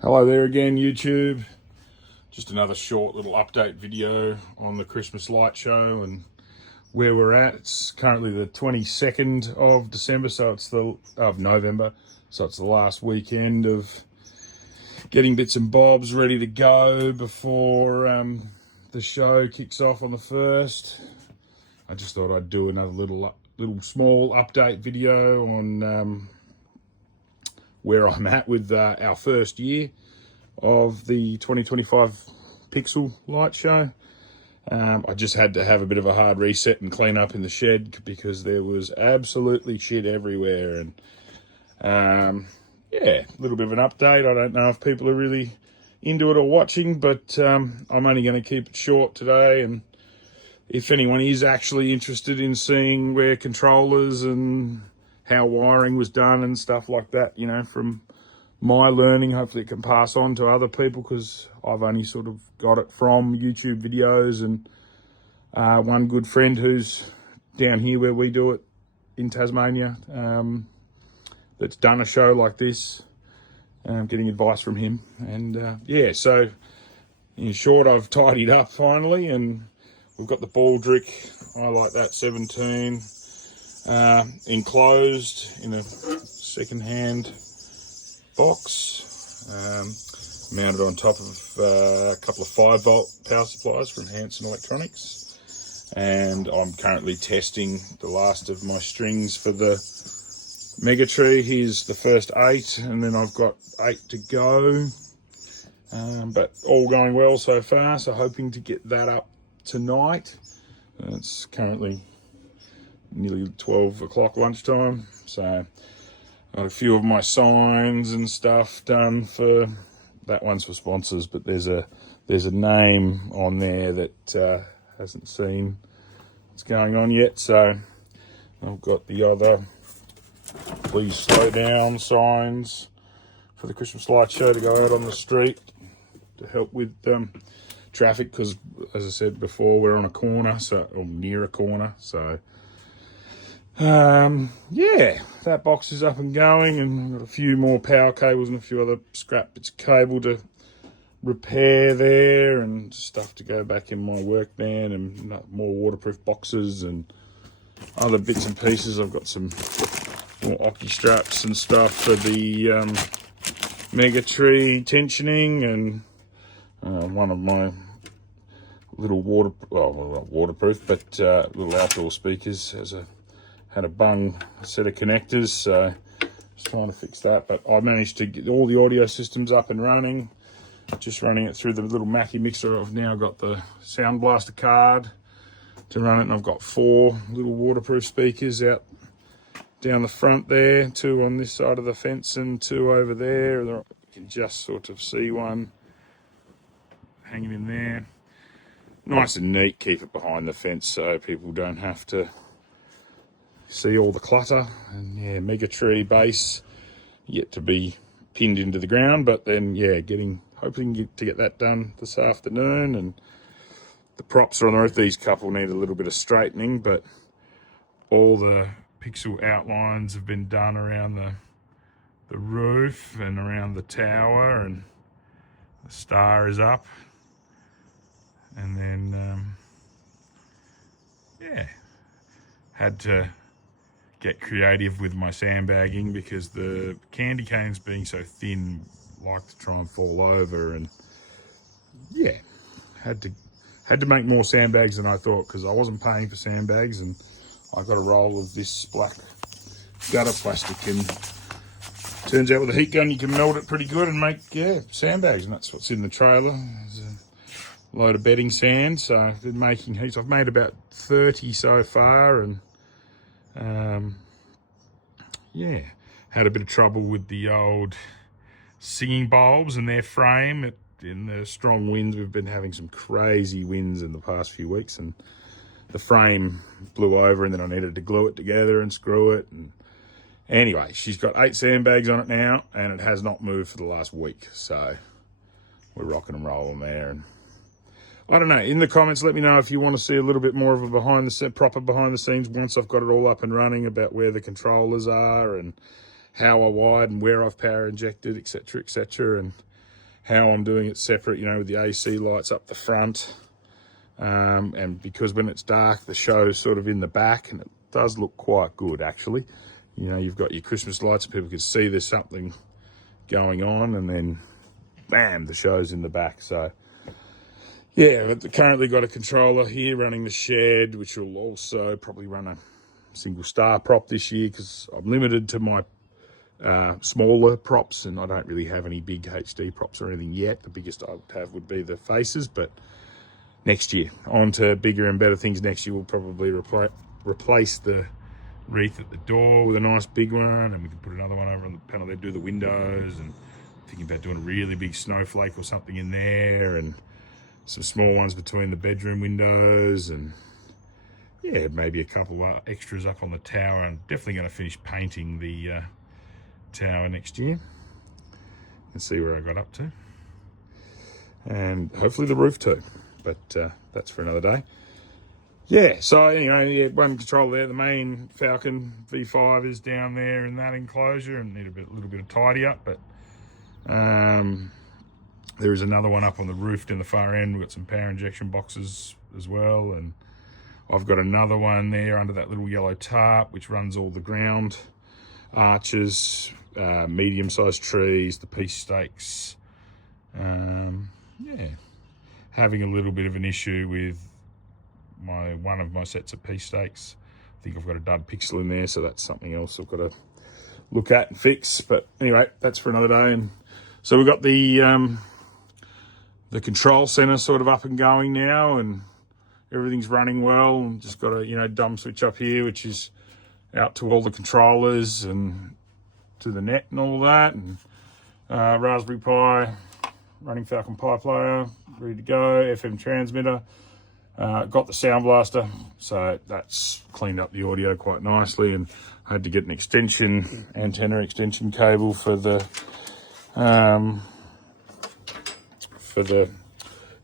Hello there again, YouTube. Just another short little update video on the Christmas light show and where we're at. It's currently the 22nd of December, so it's of November, so it's the last weekend of getting bits and bobs ready to go before the show kicks off on the 1st. I just thought I'd do another little small update video on where I'm at with our first year of the 2025 Pixel light show. I just had to have a bit of a hard reset and clean up in the shed because there was absolutely shit everywhere. And yeah, a little bit of an update. I don't know if people are really into it or watching, but I'm only going to keep it short today. And if anyone is actually interested in seeing where controllers and how wiring was done and stuff like that, you know, from my learning, hopefully it can pass on to other people, because I've only sort of got it from YouTube videos and one good friend who's down here where we do it in Tasmania, that's done a show like this, getting advice from him. And yeah, so in short, I've tidied up finally, and we've got the Baldrick, I like that 17, enclosed in a second-hand box, mounted on top of a couple of 5-volt power supplies from Hanson Electronics. And I'm currently testing the last of my strings for the Mega Tree. Here's the first 8, and then I've got 8 to go. But all going well so far, so hoping to get that up tonight. It's currently nearly 12 o'clock lunchtime, so got a few of my signs and stuff done for that. One's for sponsors, but there's a name on there that hasn't seen what's going on yet. So I've got the other please slow down signs for the Christmas light show to go out on the street to help with traffic, because as I said before, we're on a corner, or near a corner, so yeah, that box is up and going, and I've got a few more power cables and a few other scrap bits of cable to repair there, and stuff to go back in my work van, and more waterproof boxes and other bits and pieces. I've got some more Oki straps and stuff for the Mega Tree tensioning, and one of my little not waterproof, but little outdoor speakers had a bung set of connectors, so just trying to fix that. But I managed to get all the audio systems up and running, just running it through the little Mackie mixer. I've now got the Sound Blaster card to run it, and I've got 4 little waterproof speakers out down the front there, 2 on this side of the fence and 2 over there. You can just sort of see one hanging in there. Nice and neat, keep it behind the fence so people don't have to see all the clutter. And yeah, Mega Tree base yet to be pinned into the ground, but then yeah, hoping to get that done this afternoon. And the props are on the roof. These couple need a little bit of straightening, but all the pixel outlines have been done around the roof and around the tower, and the star is up. And then yeah, had to get creative with my sandbagging, because the candy canes being so thin like to try and fall over, and yeah, had to make more sandbags than I thought, because I wasn't paying for sandbags, and I got a roll of this black gutter plastic, and turns out with a heat gun you can melt it pretty good and make sandbags, and that's what's in the trailer. There's a load of bedding sand, so I've been making heaps. I've made about 30 so far, and yeah, had a bit of trouble with the old singing bulbs and their frame. In the strong winds, we've been having some crazy winds in the past few weeks, and the frame blew over, and then I needed to glue it together and screw it. And anyway, she's got 8 sandbags on it now, and it has not moved for the last week, so we're rocking and rolling there. And I don't know, in the comments, let me know if you want to see a little bit more of a proper behind the scenes once I've got it all up and running, about where the controllers are and how I wired and where I've power injected, etc., etc. And how I'm doing it separate, with the AC lights up the front. And because when it's dark, the show's sort of in the back, and it does look quite good, actually. You've got your Christmas lights, people can see there's something going on, and then bam, the show's in the back. So yeah, I've currently got a controller here running the shed, which will also probably run a single star prop this year, because I'm limited to my smaller props, and I don't really have any big HD props or anything yet. The biggest I would have would be the faces, but next year, on to bigger and better things. Next year we'll probably replace the wreath at the door with a nice big one, and we can put another one over on the panel there, do the windows, and thinking about doing a really big snowflake or something in there, and some small ones between the bedroom windows, and yeah, maybe a couple of extras up on the tower. I'm definitely going to finish painting the tower next year and see where I got up to, and hopefully the roof too, but that's for another day. Yeah, so anyway, yeah, one controller there. The main Falcon V5 is down there in that enclosure, and need a little bit of tidy up, but there is another one up on the roof in the far end. We've got some power injection boxes as well, and I've got another one there under that little yellow tarp, which runs all the ground arches, medium-sized trees, the piece stakes. Yeah, having a little bit of an issue with one of my sets of piece stakes. I think I've got a dud pixel in there, so that's something else I've got to look at and fix. But anyway, that's for another day. And so we've got the control center sort of up and going now, and everything's running well. And just got a dumb switch up here, which is out to all the controllers and to the net and all that, and Raspberry Pi running Falcon Pi player, ready to go, FM transmitter. Got the sound blaster, so that's cleaned up the audio quite nicely, and I had to get an antenna extension cable for the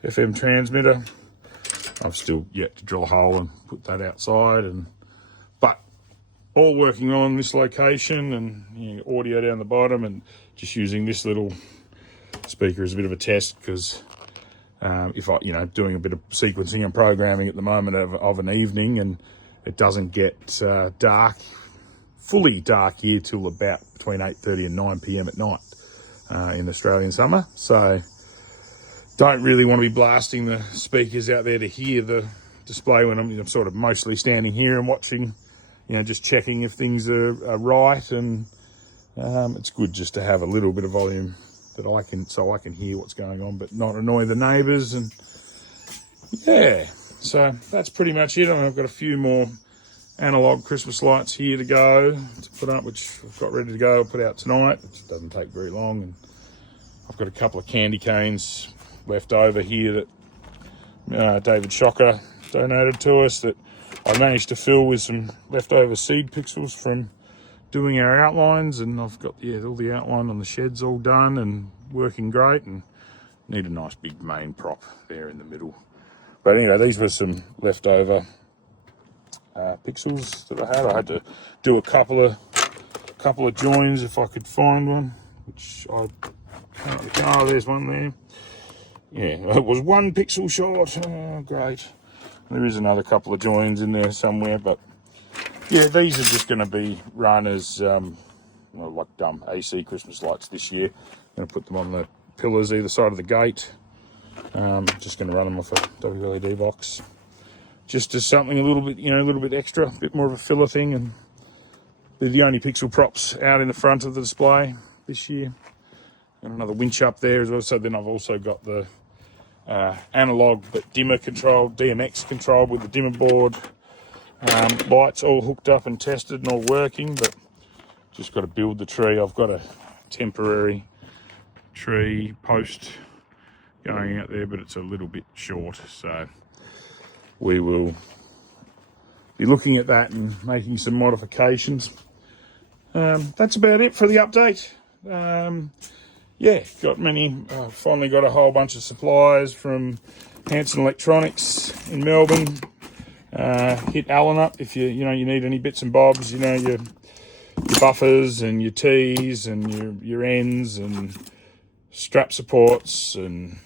FM transmitter. I've still yet to drill a hole and put that outside, but all working on this location, and audio down the bottom, and just using this little speaker as a bit of a test, because if I, doing a bit of sequencing and programming at the moment of an evening, and it doesn't get fully dark here till about between 8:30 and 9 p.m. at night in Australian summer. So don't really want to be blasting the speakers out there to hear the display when I'm sort of mostly standing here and watching, just checking if things are right, and it's good just to have a little bit of volume that I can hear what's going on, but not annoy the neighbours. And yeah, so that's pretty much it. I've got a few more analog Christmas lights here to go to put up, which I've got ready to go. I'll put out tonight, which doesn't take very long. And I've got a couple of candy canes left over here that David Shocker donated to us, that I managed to fill with some leftover seed pixels from doing our outlines, and I've got all the outline on the sheds all done and working great, and need a nice big main prop there in the middle. But anyway, these were some leftover pixels that I had. I had to do a couple of joins if I could find one, which I currently can't. Oh, there's one there. Yeah, it was 1 pixel short. Oh, great. There is another couple of joins in there somewhere, but yeah, these are just going to be run as like dumb AC Christmas lights this year. I'm going to put them on the pillars either side of the gate. Just going to run them off a WLED box, just as something a little bit extra, a bit more of a filler thing. And they're the only pixel props out in the front of the display this year. And another winch up there as well. So then I've also got the analog but dimmer controlled, DMX controlled with the dimmer board. Lights all hooked up and tested and all working, but just got to build the tree. I've got a temporary tree post going out there, but it's a little bit short, so we will be looking at that and making some modifications. That's about it for the update. Finally got a whole bunch of supplies from Hanson Electronics in Melbourne. Hit Alan up if you need any bits and bobs, your buffers and your T's and your ends and strap supports and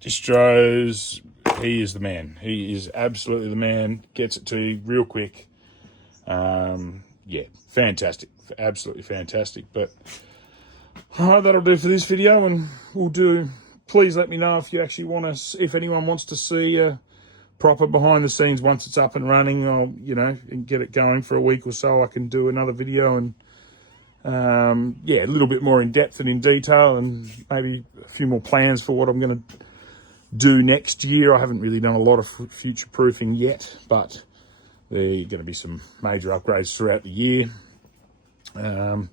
distros. He is the man. He is absolutely the man. Gets it to you real quick. Yeah, fantastic. Absolutely fantastic. But that'll do for this video, and we'll do. Please let me know if you actually want to, if anyone wants to see a proper behind the scenes once it's up and running. I'll, and get it going for a week or so. I can do another video and yeah, a little bit more in depth and in detail, and maybe a few more plans for what I'm going to do next year. I haven't really done a lot of future proofing yet, but there are going to be some major upgrades throughout the year. And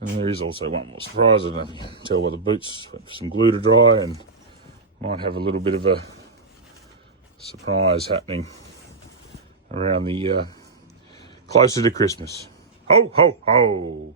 there is also one more surprise. I don't know if you can tell by the boots, some glue to dry, and might have a little bit of a surprise happening around the closer to Christmas. Ho, ho, ho!